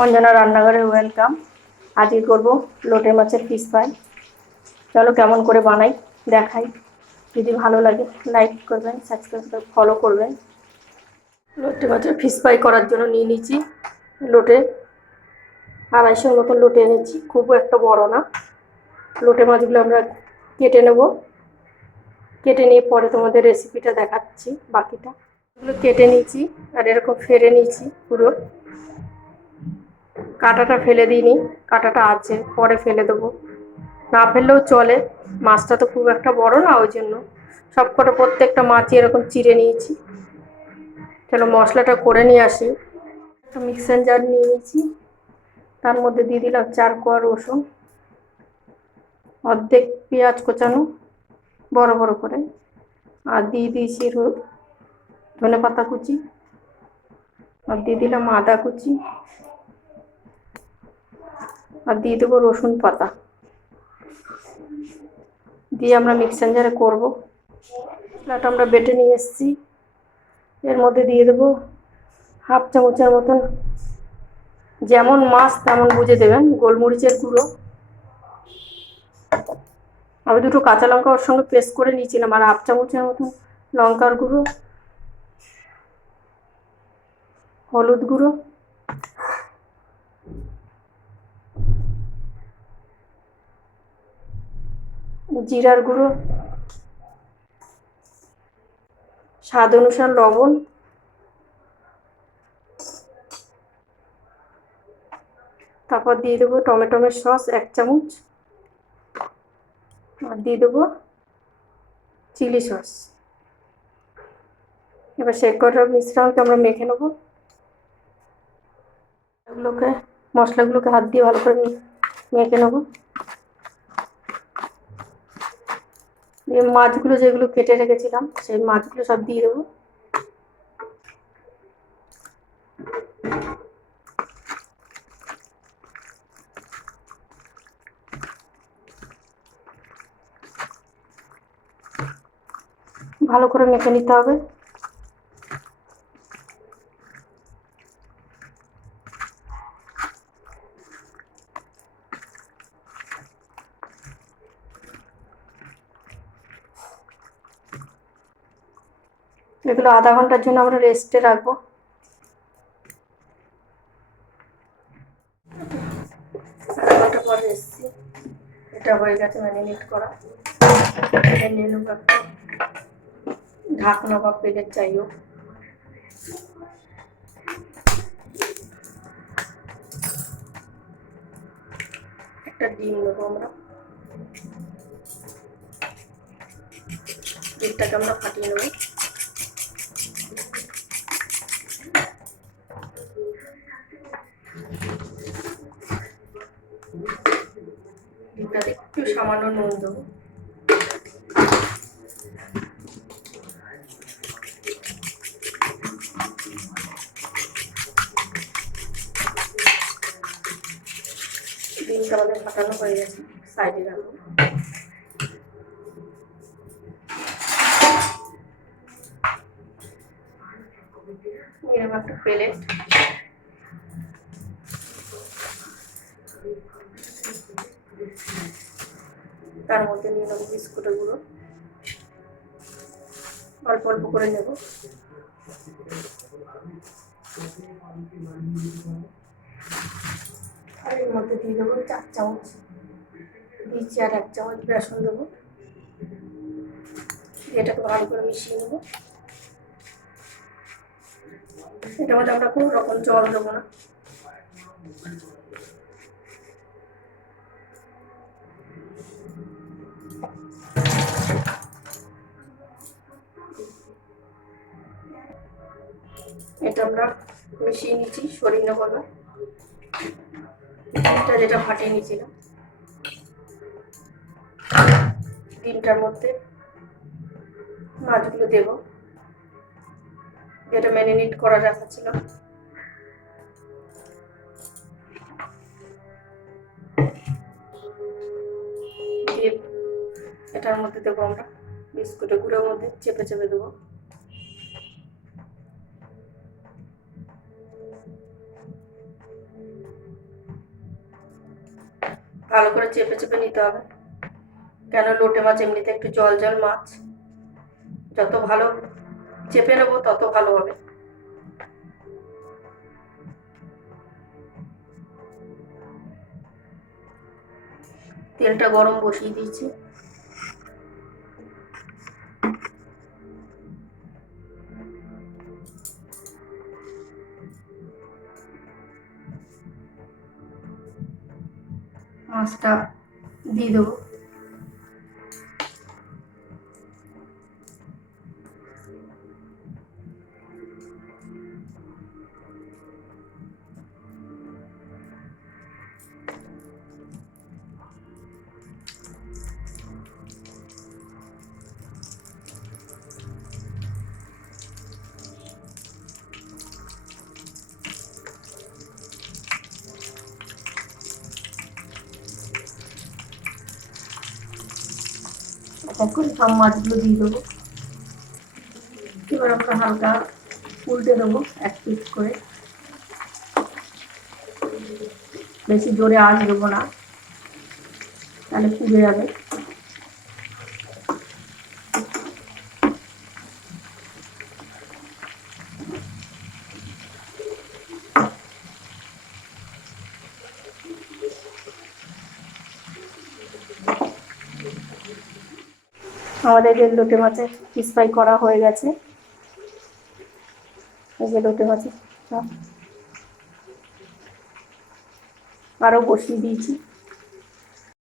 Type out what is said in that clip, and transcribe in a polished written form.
অঞ্জনা রান্নাঘরে ওয়েলকাম। আজকে করব লোটে মাছের ফিশ ফ্রাই। চলো কেমন করে বানাই দেখাই। যদি ভালো লাগে লাইক করবেন, সাবস্ক্রাইব করে ফলো করবেন। লোটে মাছের ফিশ ফ্রাই করার জন্য নিয়ে নিয়েছি লোটে 250 মতন লোটে এনেছি, খুব একটা বড় না। লোটে মাছগুলো আমরা কেটে নেব, কেটে নিয়ে পরে তোমাদের রেসিপিটা দেখাচ্ছি। বাকিটা এগুলো কেটে নিয়েছি আর এরকম ফেলে নিয়েছি পুরো। কাঁটাটা ফেলে দিইনি, কাঁটাটা আছে, পরে ফেলে দেবো। না ফেললেও চলে, মাছটা তো খুব একটা বড় না, ওই জন্য সবকটা প্রত্যেকটা মাছই এরকম চিড়ে নিয়েছি। চলো মশলাটা করে নিয়ে আসি। একটা মিক্সার জার নিয়ে নিয়েছি, তার মধ্যে দিয়ে দিলাম 4 কোয়া রসুন, অর্ধেক পেঁয়াজ কোচানো বড় বড় করে, আর দিয়ে দিয়েছি ধনে পাতা কুচি, আর দিয়ে দিলাম আদা কুচি, আর দিয়ে দেবো রসুন পাতা। দিয়ে আমরা মিক্সার জারে করবো। মশলাটা আমরা বেটে নিয়ে এসেছি, এর মধ্যে দিয়ে দেবো 1/2 চামচের মতন, যেমন মাছ তেমন বুঝে দেবেন, গোলমরিচের গুঁড়ো। আমি 2টো কাঁচা লঙ্কা ওর সঙ্গে পেস্ট করে নিয়েছিলাম, আর 1/2 চামচের মতন লঙ্কার গুঁড়ো, হলুদ গুঁড়ো, জিরার গুঁড়ো, স্বাদ অনুসার লবণ, তারপর দিয়ে দেবো টমেটোর সস 1 চামচ, আর দিয়ে দেবো চিলি সস। এবার সেই কটা মিশ্রণকে আমরা মেখে নেবো। মশলাগুলোকে হাত দিয়ে ভালো করে মেখে নেবো। দিয়ে মাছগুলো যেগুলো কেটে রেখেছিলাম সেই মাছগুলো সব দিয়ে দেবো। ভালো করে মেখে নিতে হবে। এগুলো আধা ঘন্টার জন্য আমরা রেস্টে রাখবো। আধা ঘন্টা পরে এসেছি, এটা হয়ে গেছে ম্যারিনেট করা। নিয়ে নেবো একটা ঢাকনা বা প্লেট যাই হোক। একটা ডিম নেবো আমরা, ডিমটাকে আমরা ফাটিয়ে নেবো। ডিমটাতে একটু সামান্য নুন দেবো। ডিমটা আমাদের ফাটানো হয়ে গেছে, সাইডে রাখবো। এরকম একটা প্লেট, তার মধ্যে নিয়ে নেবো বিস্কুটের গুঁড়ো, অল্প অল্প করে নেব। আর এর মধ্যে দিয়ে দেবো 4 চামচ, দিচ্ছি আর 1 চামচ বেসন দেবো। এটাকে ভালো করে মিশিয়ে নেবো। এটার মধ্যে আমরা কোনো রকম জল দেবো না। এটা আমরা মিশিয়ে নিচ্ছি, সরিয়ে নেবো না। এটা যেটা ফাটিয়ে নিয়েছিলাম, ডিমটার মধ্যে মাছগুলো দেবো, যেটা ম্যারিনেট করা রাখা ছিল। দিয়ে এটার মধ্যে দেবো আমরা, বিস্কুটের গুঁড়োর মধ্যে চেপে চেপে দেবো। ভালো করে চেপে চেপে নিতে হবে, কেন লোটে মাছ এমনিতে একটু জল জল মাছ, যত ভালো চেপে নেবো তত ভালো হবে। তেলটা গরম বসিয়ে দিয়েছি। মাছটা দিয়ে দেবো। এখন সব মাছগুলো দিয়ে দেবো। এবার আমরা হালকা উল্টে দেবো এক পিস করে, বেশি জোরে আঁচ দেবো না, তাহলে পুড়ে যাবে। আমাদের যে লোটে মাছের ফিশ ফ্রাই করা হয়ে গেছে। এই যে লোটে মাছের আরও বসিয়ে দিয়েছি।